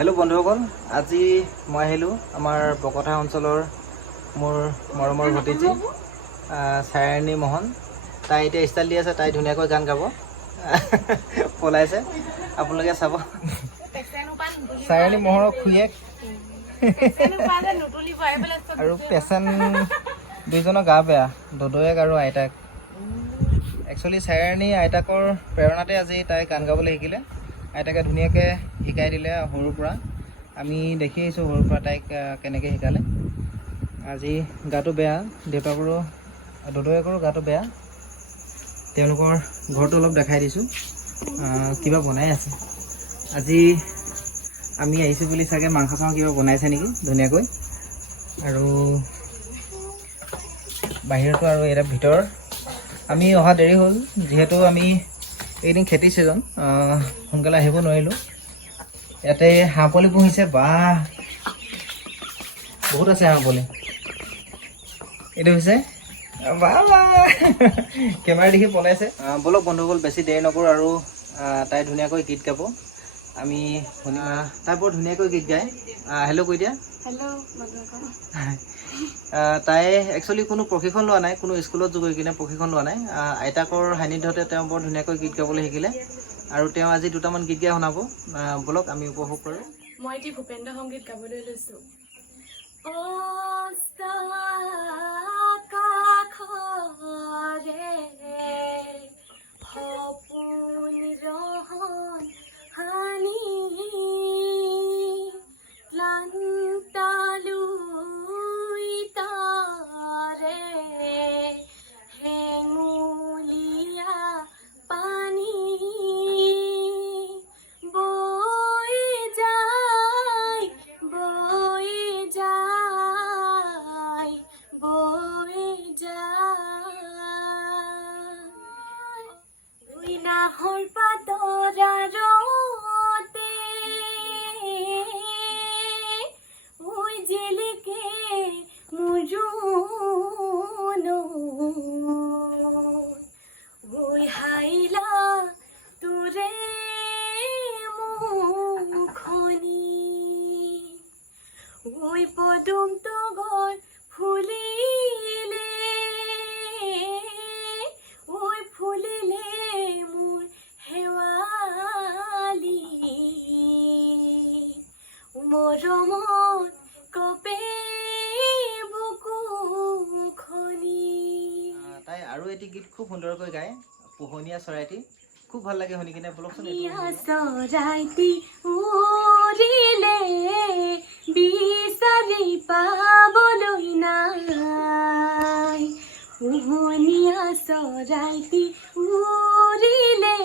Hello बंधुসকল, আজি মই আহিলোঁ আমাৰ বকথা অঞ্চলৰ মোৰ মৰমৰ ভতিজী ছায়াৰণী মোহন। তাই এতিয়া ষ্টাইল দি আছে, তাই ধুনীয়াকৈ গান গাব পলাইছে, আপোনালোকে চাব। ছায়াৰণী মোহনৰ খুৰীয়েক আৰু পেচেণ্ট দুইজনৰ গা বেয়া, দদৈয়েক আৰু আইতাক। একচুৱেলি ছায়াৰণী আইতাকৰ প্ৰেৰণাতে আজি তাই গান গাবলৈ শিকিলে। আইতাকে ধুনীয়াকৈ শিকাই দিলে সৰুৰ পৰা, আমি দেখি আহিছোঁ সৰুৰ পৰা তাইক কেনেকৈ শিকালে। আজি গাটো বেয়া, দেউতাকৰো দদৈয়েকৰো গাটো বেয়া। তেওঁলোকৰ ঘৰটো অলপ দেখাই দিছোঁ, কিবা বনাই আছে। আজি আমি আহিছোঁ বুলি চাগে মাংস চাংস কিবা বনাইছে নেকি ধুনীয়াকৈ। আৰু বাহিৰতো আৰু এটা ভিতৰ। আমি অহা দেৰি হ'ল যিহেতু আমি এইদিন খেতি ছিজন, সোনকালে আহিব নোৱাৰিলোঁ। ইয়াতে হাঁহ পোৱালি পুহিছে, বাহ বহুত আছে হাঁহ পোৱালি। এইটো হৈছে বাহ কেমেৰা দেখি পলাইছে। বলক বন্ধুসকল, বেছি দেৰি নকৰোঁ আৰু তাই ধুনীয়াকৈ গীত গাব, আমি শুনিম। তাই বৰ ধুনীয়াকৈ গীত গায়। হেল্ল' কৈ দিয়া। তাই একচুৱেলি কোনো প্ৰশিক্ষণ লোৱা নাই, কোনো স্কুলত গৈ কিনে প্ৰশিক্ষণ লোৱা নাই। আইতাকৰ সান্নিধ্যতে তেওঁ বৰ ধুনীয়াকৈ গীত গাবলৈ শিকিলে আৰু তেওঁ আজি দুটামান গীত গাই শুনাব। বলক আমি উপভোগ কৰোঁ। মই এটি ভূপেন্দ্ৰ সংগীত গাবলৈ লৈছোঁ। নাহৰ পাতৰাৰতে ওই জেলেকে মুজুন ওই হাইলা তোৰে মুখনি ওই পদুম তগৰ ফুলিলে ওই ফুলিলে মৰমত কপে বুকুখনি। তাই আৰু এটি গীত খুব সুন্দৰকৈ গায়, পোহনীয়া চৰাইটি। খুব ভাল লাগে শুনি কিনে, বলকচোন। চৰাইটি উৰিলে বিচাৰি পাবলৈ নাই, পোহনীয়া চৰাইটি উৰিলে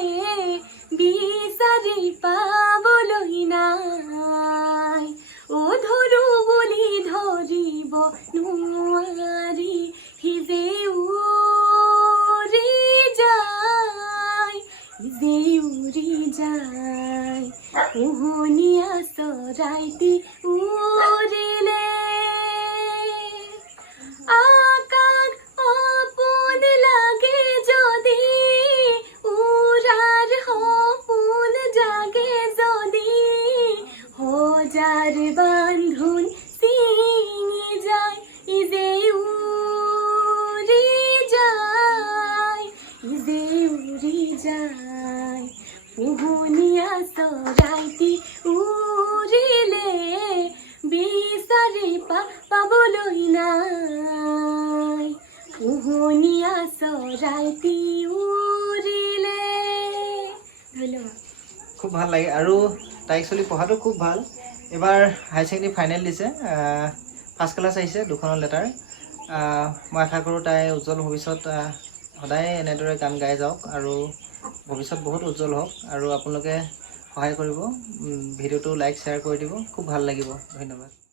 বিচাৰি পাবলৈ নাই, ও ধৰো বুলি ধৰিব নোৱাৰি, সিজে উৰি যায়, সিজে উৰি যায়, পোহনীয়া চৰাইটি উৰিলে। আকাশ সপোন লাগে যদি, উৰাৰ সপোন জাগে যদি, হজাৰ বান্ধোন ছিঙি যায়, ইজে উৰি যায়, ইজে উৰি যায়, পোহনীয়া চৰাইটি উৰিলে বিচাৰি পাবলৈ নাই, পোহনীয়া চৰাইটি উৰিলে। ধন্যবাদ। খুব ভাল লাগে আৰু তাই একচুৱেলি পঢ়াটো খুব ভাল। এবাৰ হায়াৰ ছেকেণ্ডেৰী ফাইনেল দিছে, ফাৰ্ষ্ট ক্লাছ আহিছে, 2খন লেটাৰ। মই আশা কৰোঁ তাই উজ্জ্বল ভৱিষ্যত সদায় এনেদৰে গান গাই যাওক আৰু ভৱিষ্যত বহুত উজ্জ্বল হওক। আৰু আপোনালোকে সহায় কৰিব, ভিডিঅ'টো লাইক শ্বেয়াৰ কৰি দিব, খুব ভাল লাগিব। ধন্যবাদ।